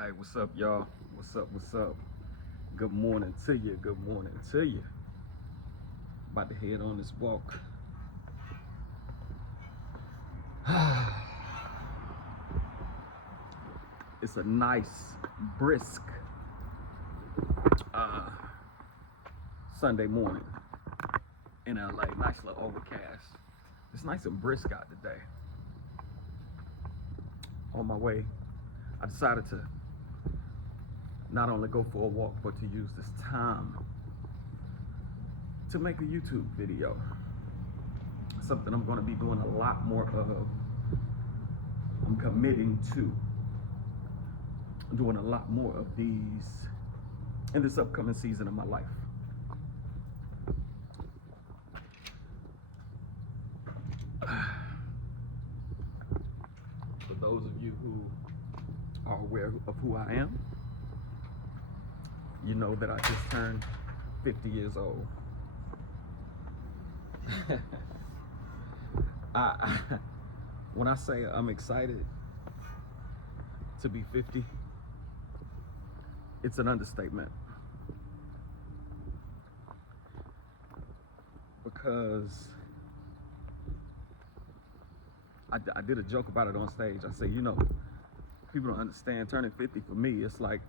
Hey, what's up, y'all? What's up? What's up? Good morning to you. Good morning to you. About to head on this walk. It's a nice, brisk Sunday morning in LA. Nice little overcast. It's nice and brisk out today. On my way, I decided to not only go for a walk, but to use this time to make a YouTube video. Something I'm going to be doing a lot more of. I'm committing to doing a lot more of these in this upcoming season of my life. For those of you who are aware of who I am, you know that I just turned 50 years old. When I say I'm excited to be 50, it's an understatement. Because I did a joke about it on stage. I said, you know, people don't understand turning 50 for me. It's like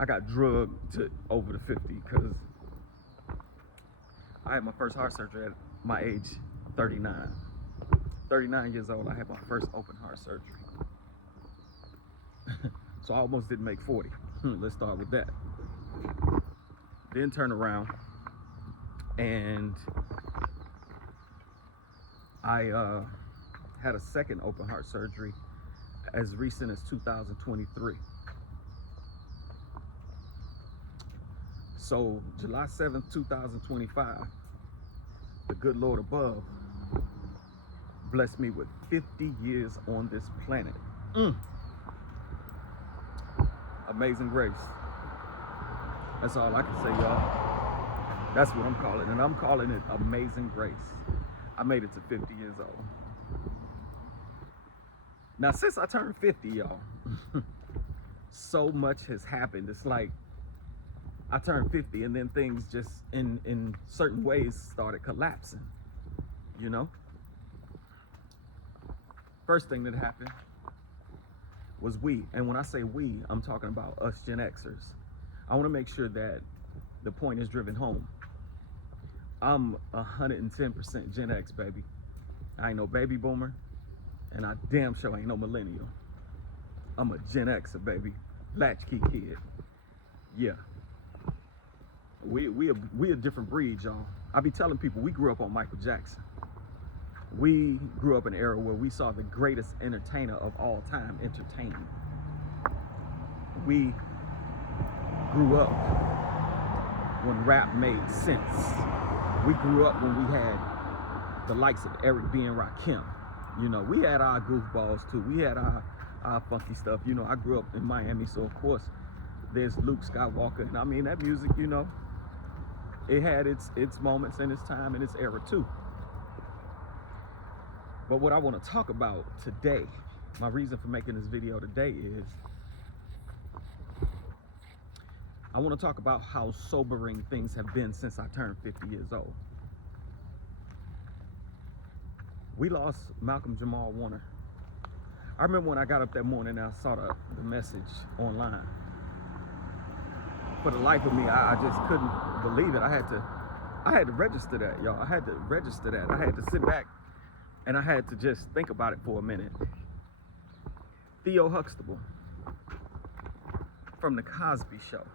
I got drugged to over the 50 because I had my first heart surgery at my age 39. 39 years old, I had my first open heart surgery. So I almost didn't make 40. Let's start with that. Then turn around and I had a second open heart surgery as recent as 2023. So July 7th, 2025, the good Lord above blessed me with 50 years on this planet. Amazing grace. That's all I can say, y'all. That's what I'm calling it. And I'm calling it amazing grace. I made it to 50 years old. Now, since I turned 50, y'all, so much has happened. It's like I turned 50 and then things just in certain ways started collapsing, you know? First thing that happened was we, and when I say we, I'm talking about us Gen Xers. I want to make sure that the point is driven home. I'm 110% Gen X, baby. I ain't no baby boomer, and I damn sure ain't no millennial. I'm a Gen Xer, baby. Latchkey kid. Yeah. We a different breed, y'all. I be telling people we grew up on Michael Jackson. We grew up in an era where we saw the greatest entertainer of all time entertaining. We grew up when rap made sense. We grew up when we had the likes of Eric B. and Rakim. You know, we had our goofballs too. We had our funky stuff. You know, I grew up in Miami, so of course there's Luke Skywalker. And I mean, that music, you know, it had its moments and its time and its era too. But what I want to talk about today, my reason for making this video today is I want to talk about how sobering things have been since I turned 50 years old. We lost Malcolm-Jamal Warner. I remember when I got up that morning and I saw the message online. For the life of me, I just couldn't believe it. I had to register that, y'all. I had to register that. I had to sit back and I had to just think about it for a minute. Theo Huxtable from The Cosby Show.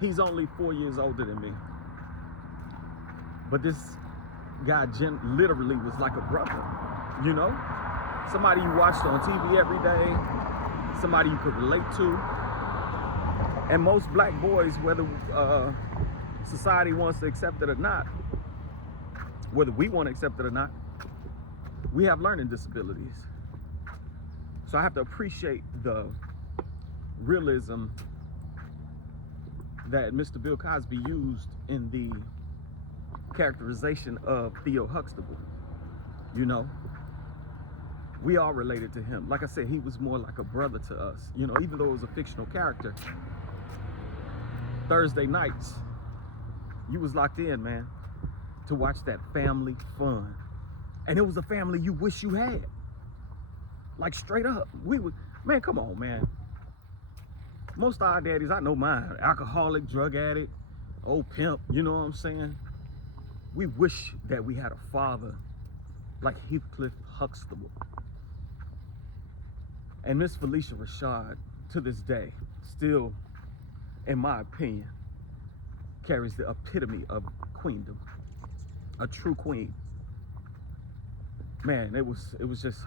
He's only 4 years older than me. But this guy literally was like a brother, you know? Somebody you watched on TV every day, somebody you could relate to. And most black boys, whether society wants to accept it or not, whether we want to accept it or not, we have learning disabilities. So I have to appreciate the realism that Mr. Bill Cosby used in the characterization of Theo Huxtable, you know? We all related to him. Like I said, he was more like a brother to us. You know, even though it was a fictional character, Thursday nights, you was locked in, man, to watch that family fun. And it was a family you wish you had. Like straight up. We would, man, come on, man. Most of our daddies, I know mine, alcoholic, drug addict, old pimp, you know what I'm saying? We wish that we had a father like Heathcliff Huxtable. And Miss Felicia Rashad, to this day, still, in my opinion, carries the epitome of queendom. A true queen. Man, it was just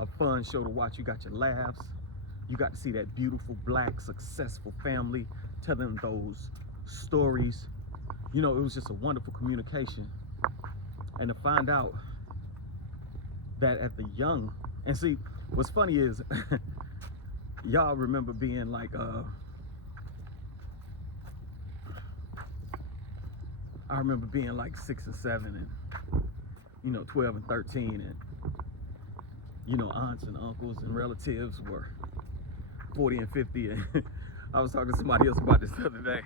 a fun show to watch. You got your laughs. You got to see that beautiful black successful family telling those stories. You know, it was just a wonderful communication. And to find out that at the young, and see, what's funny is, y'all remember being like, I remember being like 6 and 7 and, you know, 12 and 13 and, you know, aunts and uncles and relatives were 40 and 50. And I was talking to somebody else about this the other day.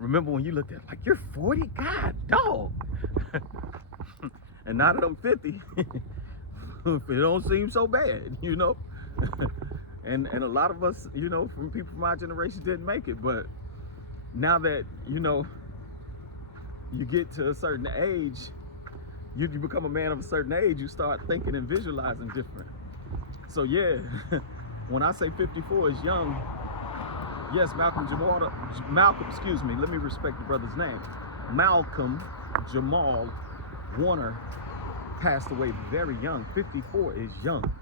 Remember when you looked at it, like, you're 40? God, dog. And now that I'm 50, it don't seem so bad, you know? and a lot of us, you know, from people from our generation didn't make it. But now that, you know, you get to a certain age, you become a man of a certain age, you start thinking and visualizing different. So yeah, when I say 54 is young, yes, Malcolm, excuse me, let me respect the brother's name. Malcolm-Jamal Warner passed away very young. 54 is young.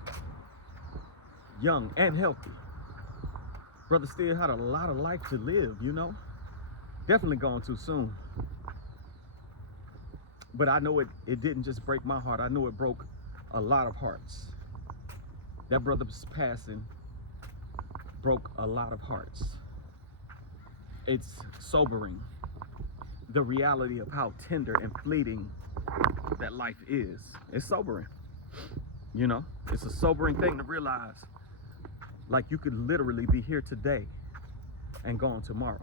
Young and healthy. Brother still had a lot of life to live, you know? Definitely gone too soon. But I know it didn't just break my heart. I know it broke a lot of hearts. That brother's passing broke a lot of hearts. It's sobering, the reality of how tender and fleeting that life is. It's sobering, you know? It's a sobering thing to realize, like you could literally be here today and gone tomorrow.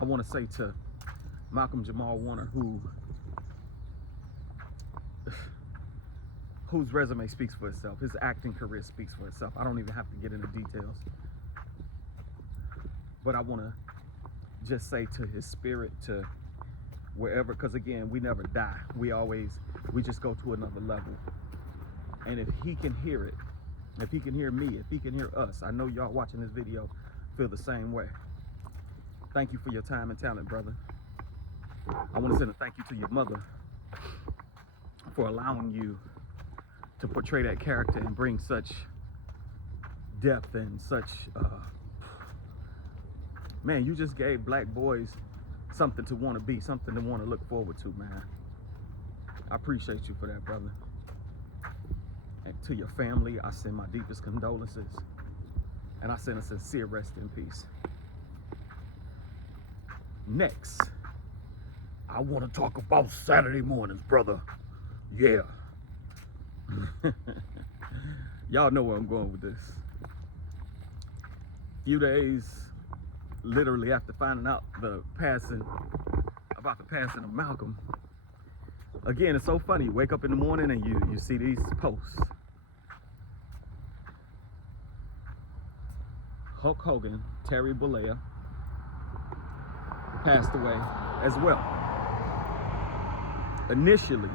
I want to say to Malcolm-Jamal Warner, whose resume speaks for itself. His acting career speaks for itself. I don't even have to get into details. But I want to just say to his spirit, to wherever, because again, we never die. We just go to another level. And if he can hear it, if he can hear me, if he can hear us, I know y'all watching this video feel the same way. Thank you for your time and talent, brother. I want to send a thank you to your mother for allowing you to portray that character and bring such depth and such, man, you just gave black boys something to want to be, something to want to look forward to, man. I appreciate you for that, brother. And to your family, I send my deepest condolences, and I send a sincere rest in peace. Next, I want to talk about Saturday mornings, brother. Yeah. Y'all know where I'm going with this. Few days, literally after finding out about the passing of Malcolm. Again, it's so funny. You wake up in the morning and you see these posts. Hulk Hogan, Terry Bollea, passed away as well. Initially,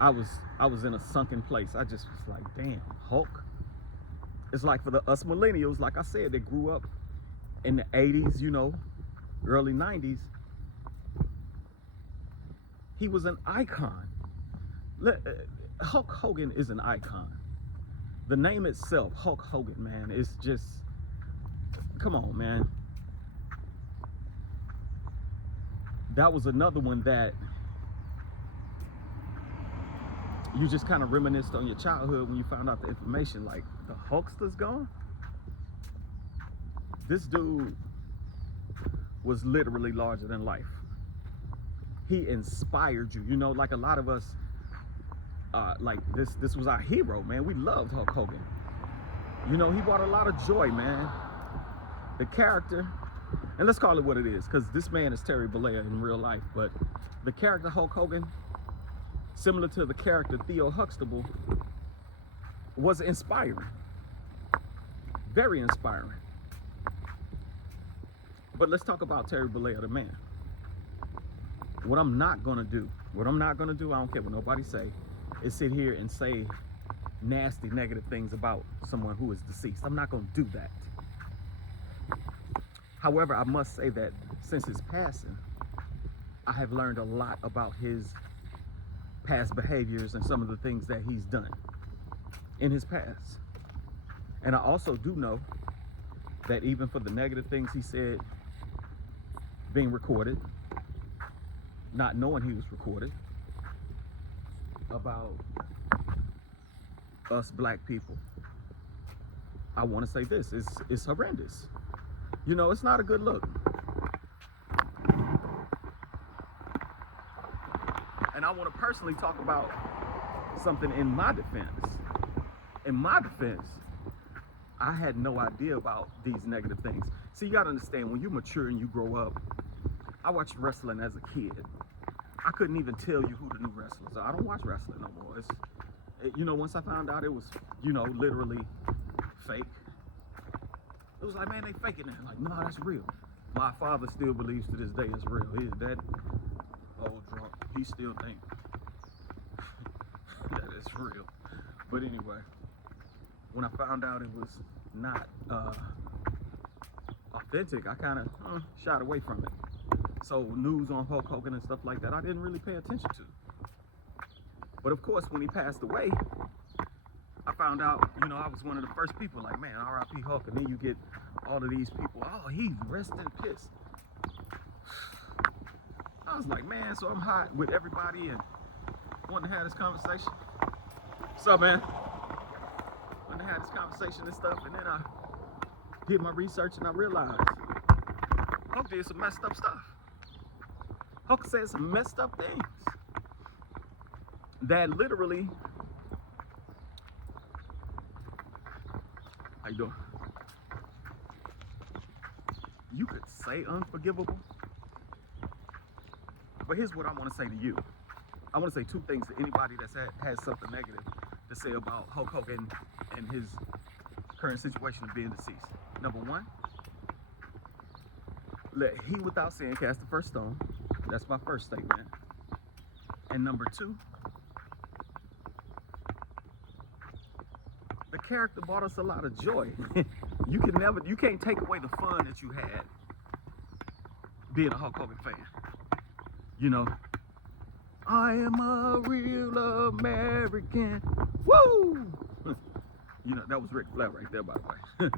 I was in a sunken place. I just was like, damn, Hulk. It's like for us millennials, like I said, they grew up in the 80s, you know, early 90s. He was an icon. Hulk Hogan is an icon. The name itself, Hulk Hogan, man, is just, come on, man. That was another one that you just kind of reminisced on your childhood when you found out the information, like the Hulkster's gone. This dude was literally larger than life. he inspired you. You know, like a lot of us, like this was our hero, man. We loved Hulk Hogan. You know, he brought a lot of joy, man. The character, and let's call it what it is, because this man is Terry Bollea in real life, but the character Hulk Hogan, similar to the character Theo Huxtable, was inspiring. Very inspiring. But let's talk about Terry Bollea, the man. What I'm not gonna do, I don't care what nobody say, is sit here and say nasty, negative things about someone who is deceased. I'm not gonna do that. However, I must say that since his passing, I have learned a lot about his past behaviors and some of the things that he's done in his past. And I also do know that even for the negative things he said being recorded, not knowing he was recorded, about us black people, I want to say this, it's horrendous. You know, it's not a good look. And I want to personally talk about something in my defense. In my defense, I had no idea about these negative things. See, you got to understand, when you mature and you grow up, I watched wrestling as a kid. I couldn't even tell you who the new wrestlers are. I don't watch wrestling no more. You know, once I found out it was, you know, literally fake, it was like, man, they faking it. Like, no, that's real. My father still believes to this day it's real. He is that old drunk. He still thinks that it's real. But anyway, when I found out it was not authentic, I kind of shied away from it. So news on Hulk Hogan and stuff like that, I didn't really pay attention to. But of course, when he passed away, I found out, you know, I was one of the first people, like, man, R.I.P. Hulk. And then you get all of these people, oh, he's resting piss. I was like, man, so I'm hot with everybody and wanting to have this conversation. What's up, man? Wanting to have this conversation and stuff. And then I did my research and I realized Hulk did some messed up stuff. Hulk said some messed up things that literally, how you doing? You could say unforgivable, but here's what I want to say to you. I want to say two things to anybody that has something negative to say about Hulk Hogan and his current situation of being deceased. Number one, let he without sin cast the first stone. That's my first statement. And number two, the character brought us a lot of joy. You can't take away the fun that you had being a Hulk Hogan fan. You know, I am a real American. Woo! You know, that was Ric Flair right there, by the way.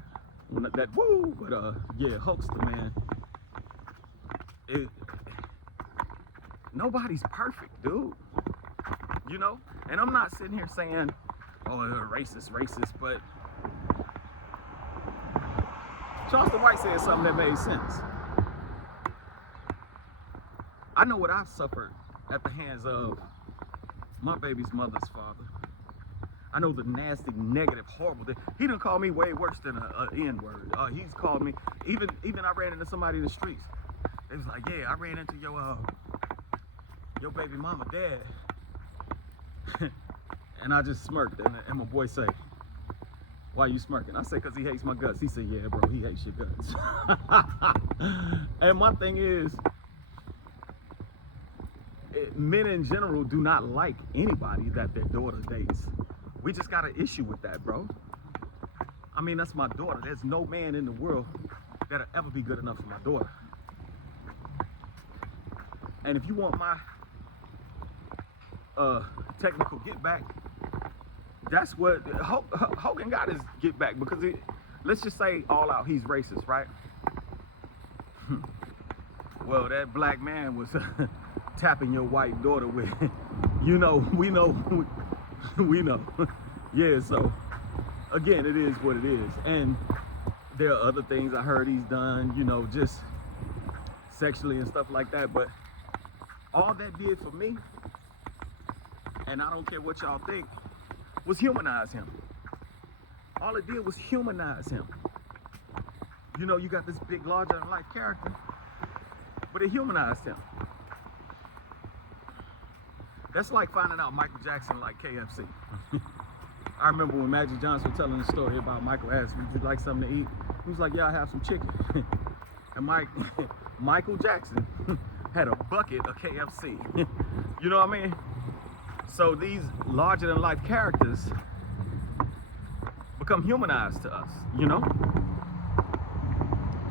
When that woo, but yeah, Hulkster, man. Nobody's perfect, dude. You know, and I'm not sitting here saying, oh, racist, but Charleston White said something that made sense. I know what I've suffered at the hands of my baby's mother's father. I know the nasty, negative, horrible thing. He done called me way worse than an N-word. He's called me, even I ran into somebody in the streets. They was like, yeah, I ran into your baby mama dad. And I just smirked, and my boy say, why you smirking? I say, because he hates my guts. He said, yeah, bro, he hates your guts. And my thing is, men in general do not like anybody that their daughter dates. We just got an issue with that, bro. I mean, that's my daughter. There's no man in the world that'll ever be good enough for my daughter. And if you want my technical get back, that's what Hogan got his get back, because let's just say all out, he's racist, right? Well, that black man was tapping your white daughter with, you know, we know. Yeah, so again, it is what it is. And there are other things I heard he's done, you know, just sexually and stuff like that. But all that did for me, and I don't care what y'all think, was humanize him. All it did was humanize him. You know, you got this big, larger-than-life character, but it humanized him. That's like finding out Michael Jackson liked KFC. I remember when Magic Johnson was telling the story about Michael asked, would you like something to eat? He was like, yeah, I have some chicken. And Michael Jackson had a bucket of KFC. You know what I mean? So these larger-than-life characters become humanized to us, you know?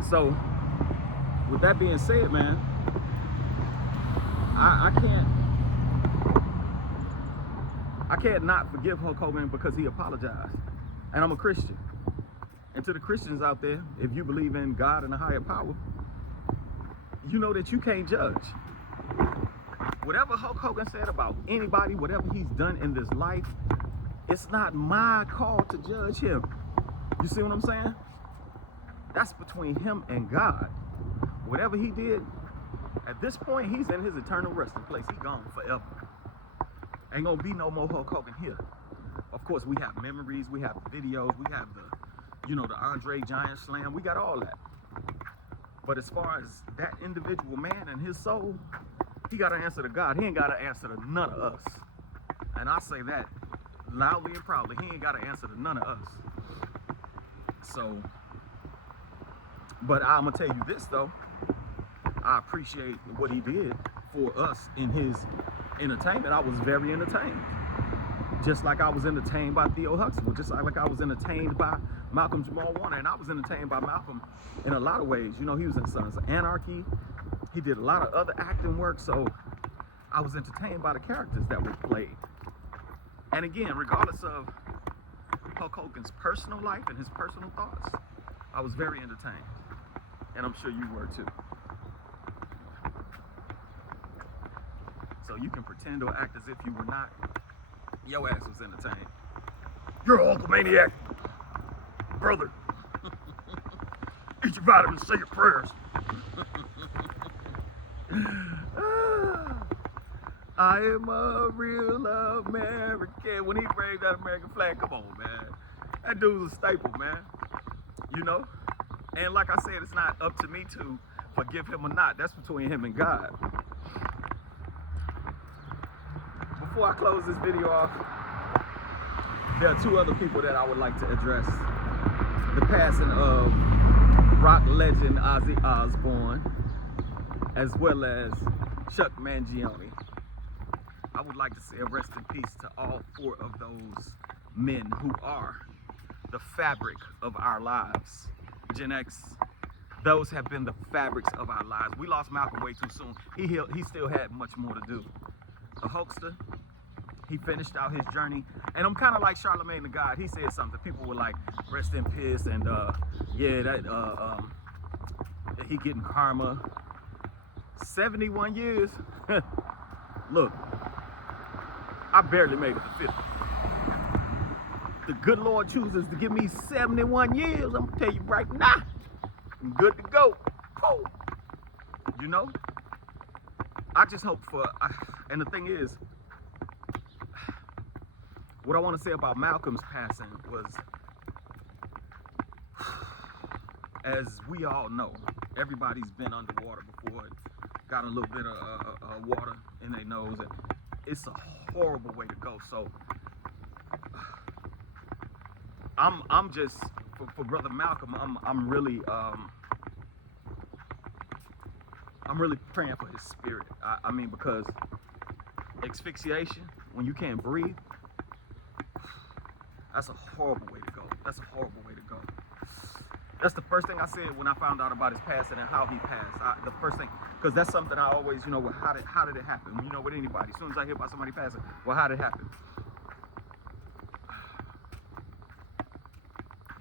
So, with that being said, man, I can't not forgive Hulk Hogan because he apologized. And I'm a Christian. And to the Christians out there, if you believe in God and a higher power, you know that you can't judge. Whatever Hulk Hogan said about anybody, whatever he's done in this life, it's not my call to judge him. You see what I'm saying? That's between him and God. Whatever he did, at this point, he's in his eternal resting place. He's gone forever. Ain't gonna be no more Hulk Hogan here. Of course, we have memories, we have videos, we have the Andre Giant Slam, we got all that. But as far as that individual man and his soul, he got to answer to God. He ain't got to answer to none of us. And I say that loudly and proudly. He ain't got to answer to none of us. So, but I'm going to tell you this, though. I appreciate what he did for us in his entertainment. I was very entertained. Just like I was entertained by Theo Huxtable. Just like I was entertained by Malcolm-Jamal Warner. And I was entertained by Malcolm in a lot of ways. You know, he was in Sons of Anarchy. He did a lot of other acting work. So I was entertained by the characters that were played. And again, regardless of Hulk Hogan's personal life and his personal thoughts, I was very entertained. And I'm sure you were too. So you can pretend or act as if you were not. Your ass was entertained. You're a Hulkamaniac, brother. Eat your vitamins, say your prayers. I am a real American. When he raised that American flag, come on, man. That dude's a staple, man. You know? And like I said, it's not up to me to forgive him or not. That's between him and God. Before I close this video off, there are two other people that I would like to address. The passing of rock legend Ozzy Osbourne, as well as Chuck Mangione. I would like to say a rest in peace to all four of those men who are the fabric of our lives. Gen X, those have been the fabrics of our lives. We lost Malcolm way too soon. He still had much more to do. The Hulkster, he finished out his journey. And I'm kind of like Charlemagne the God. He said something. People were like, rest in peace, and he getting karma. 71 years. Look, I barely made it to 50. The good Lord chooses to give me 71 years. I'm gonna tell you right now, I'm good to go. Oh. You know? I just hope and the thing is, what I want to say about Malcolm's passing was, as we all know, everybody's been underwater before, got a little bit of water in their nose, and it's a horrible way to go. So I'm just for Brother Malcolm, I'm really praying for his spirit. I mean, because asphyxiation, when you can't breathe, that's a horrible way to go. That's a horrible way to go. That's the first thing I said when I found out about his passing and how he passed. The first thing, because that's something I always, well, how did it happen? You know, with anybody. As soon as I hear about somebody passing, well, how did it happen?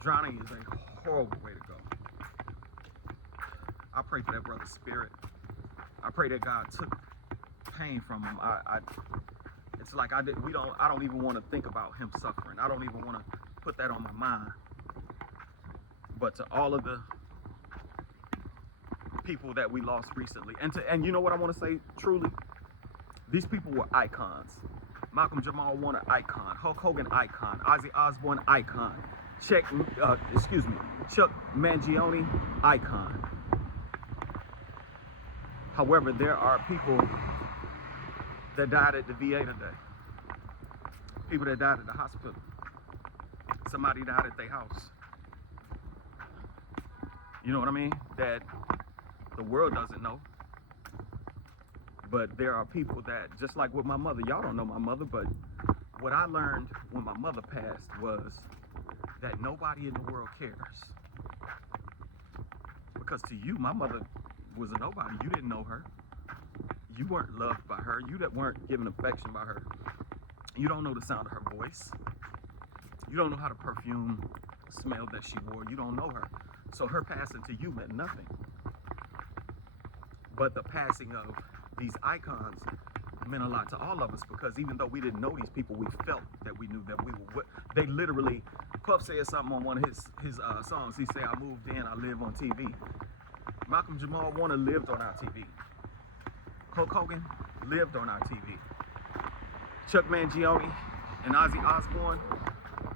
Drowning is a horrible way to go. I pray for that brother's spirit. I pray that God took pain from him. It's like I don't even want to think about him suffering. I don't even want to put that on my mind. But to all of the people that we lost recently, and you know what I want to say truly, These people were icons. Malcolm-Jamal Warner, icon. Hulk Hogan, icon. Ozzy Osbourne, icon. Chuck Mangione, icon. However, there are people that died at the VA today. People that died at the hospital. Somebody died at their house. You know what I mean? That the world doesn't know. But there are people that, just like with my mother, y'all don't know my mother, but what I learned when my mother passed was that nobody in the world cares. Because to you, my mother was a nobody. You didn't know her. You weren't loved by her. You weren't given affection by her. You don't know the sound of her voice. You don't know how the perfume smelled that she wore. You don't know her. So her passing to you meant nothing. But the passing of these icons meant a lot to all of us, because even though we didn't know these people, we felt that we knew that we were. They literally, Puff said something on one of his songs. He said, "I moved in, I live on TV." Malcolm-Jamal Warner lived on our TV. Hulk Hogan lived on our TV. Chuck Mangione and Ozzy Osbourne,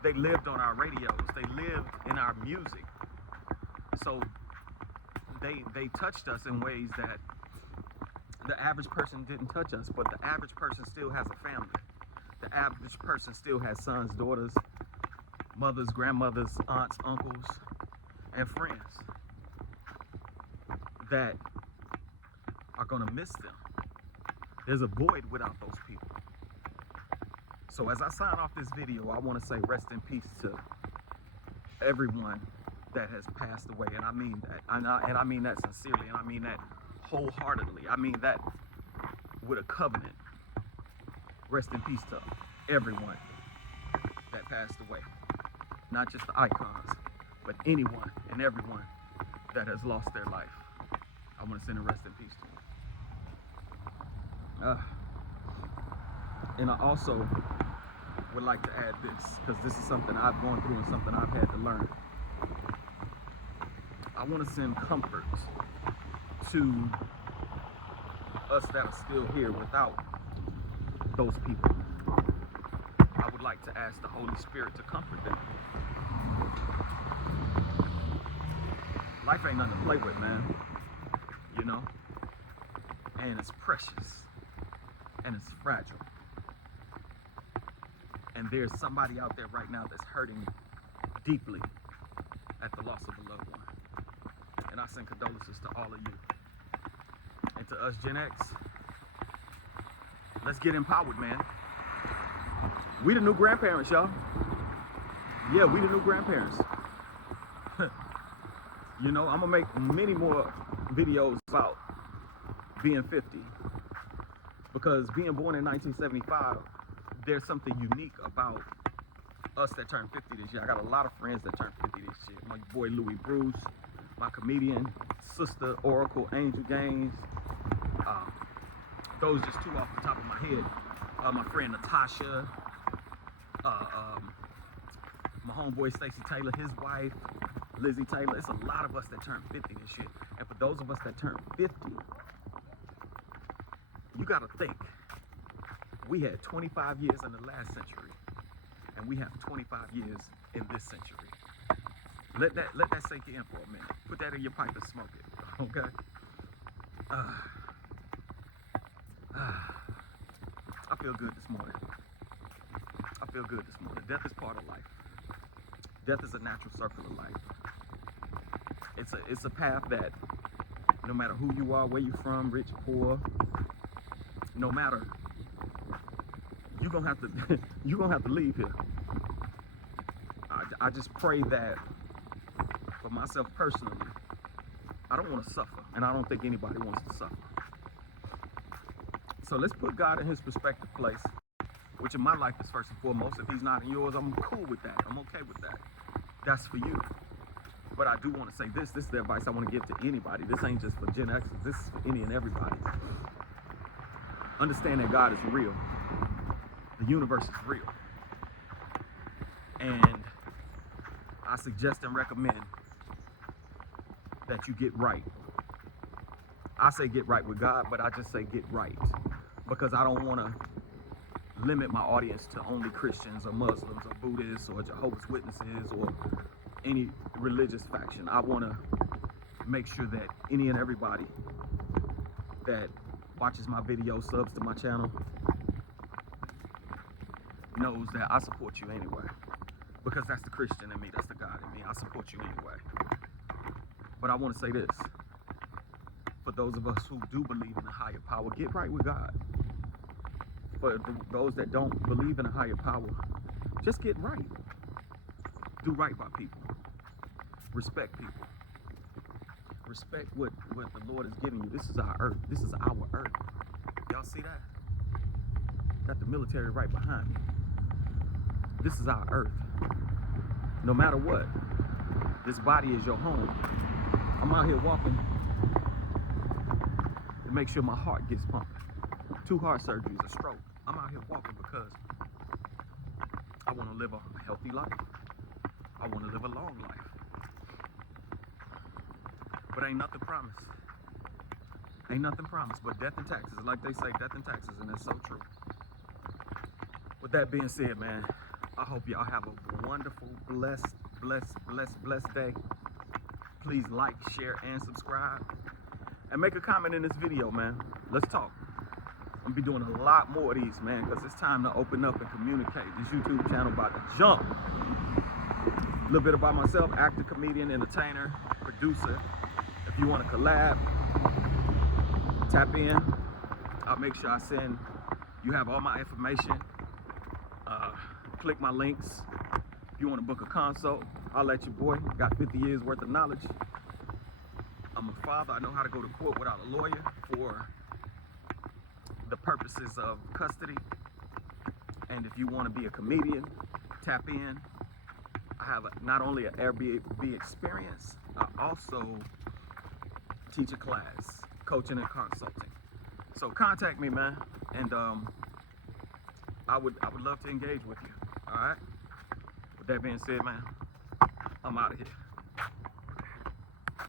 they lived on our radios. They lived in our music. So they touched us in ways that the average person didn't touch us, but the average person still has a family. The average person still has sons, daughters, mothers, grandmothers, aunts, uncles, and friends that are gonna miss them. There's a void without those people. So as I sign off this video, I wanna say rest in peace to everyone that has passed away, and I mean that, and I mean that sincerely, and I mean that wholeheartedly. I mean that with a covenant. Rest in peace to everyone that passed away. Not just the icons, but anyone and everyone that has lost their life. I want to send a rest in peace to them. And I also would like to add this, because this is something I've gone through and something I've had to learn. I want to send comfort to us that are still here without those people. I would like to ask the Holy Spirit to comfort them. Life ain't nothing to play with, man. You know? And it's precious. And it's fragile. And there's somebody out there right now that's hurting deeply at the loss of a loved one. And I send condolences to all of you. And to us Gen X, let's get empowered, man. We the new grandparents, y'all. Yeah, we the new grandparents. You know, I'm gonna make many more videos about being 50. Because being born in 1975, there's something unique about us that turned 50 this year. I got a lot of friends that turned 50 this year. My boy Louis Bruce, my comedian sister Oracle Angel Gaines. Those just two off the top of my head. My friend Natasha, my homeboy Stacey Taylor, his wife Lizzie Taylor. It's a lot of us that turned 50 this year. And for those of us that turned 50, you gotta think, we had 25 years in the last century, and we have 25 years in this century. Let that sink in for a minute. Put that in your pipe and smoke it, okay? I feel good this morning. I feel good this morning. Death is part of life. Death is a natural circle of life. It's a path that no matter who you are, where you're from, rich, poor, no matter, you're gonna have to leave here. I just pray that for myself personally, I don't want to suffer, and I don't think anybody wants to suffer. So let's put God in his prospective place, which in my life is first and foremost. If he's not in yours, I'm cool with that. I'm okay with that. That's for you. But I do want to say this is the advice I want to give to anybody. This ain't just for Gen Xers. This is for any and everybody. Understand that God is real. The universe is real. And I suggest and recommend that you get right. I say get right with God, but I just say get right because I don't want to limit my audience to only Christians or Muslims or Buddhists or Jehovah's Witnesses or any religious faction. I want to make sure that any and everybody that watches my video, subs to my channel, knows that I support you anyway. Because that's the Christian in me, that's the God in me. I support you anyway. But I want to say this. For those of us who do believe in a higher power, get right with God. For those that don't believe in a higher power, just get right. Do right by people. Respect people. Respect what the Lord is giving you. This is our earth. This is our earth. Y'all see that? Got the military right behind me. This is our earth. No matter what, this body is your home. I'm out here walking to make sure my heart gets pumping. 2 heart surgeries, a stroke. I'm out here walking because I want to live a healthy life. I want to live a long life. But ain't nothing promised. Ain't nothing promised but death and taxes. Like they say, death and taxes, and that's so true. With that being said, man, I hope y'all have a wonderful, blessed day. Please like, share, and subscribe. And make a comment in this video, man. Let's talk. I'm gonna be doing a lot more of these, man, because it's time to open up and communicate. This YouTube channel about to jump. A little bit about myself: actor, comedian, entertainer, producer. If you want to collab, tap in. I'll make sure I send. You have all my information. Click my links. If you want to book a consult, I'll let your boy. Got 50 years worth of knowledge. I'm a father. I know how to go to court without a lawyer for the purposes of custody. And if you want to be a comedian, tap in. I have not only an Airbnb experience, I also teach a class, coaching and consulting. So contact me, man, and I would love to engage with you. All right. With that being said, man, I'm out of here.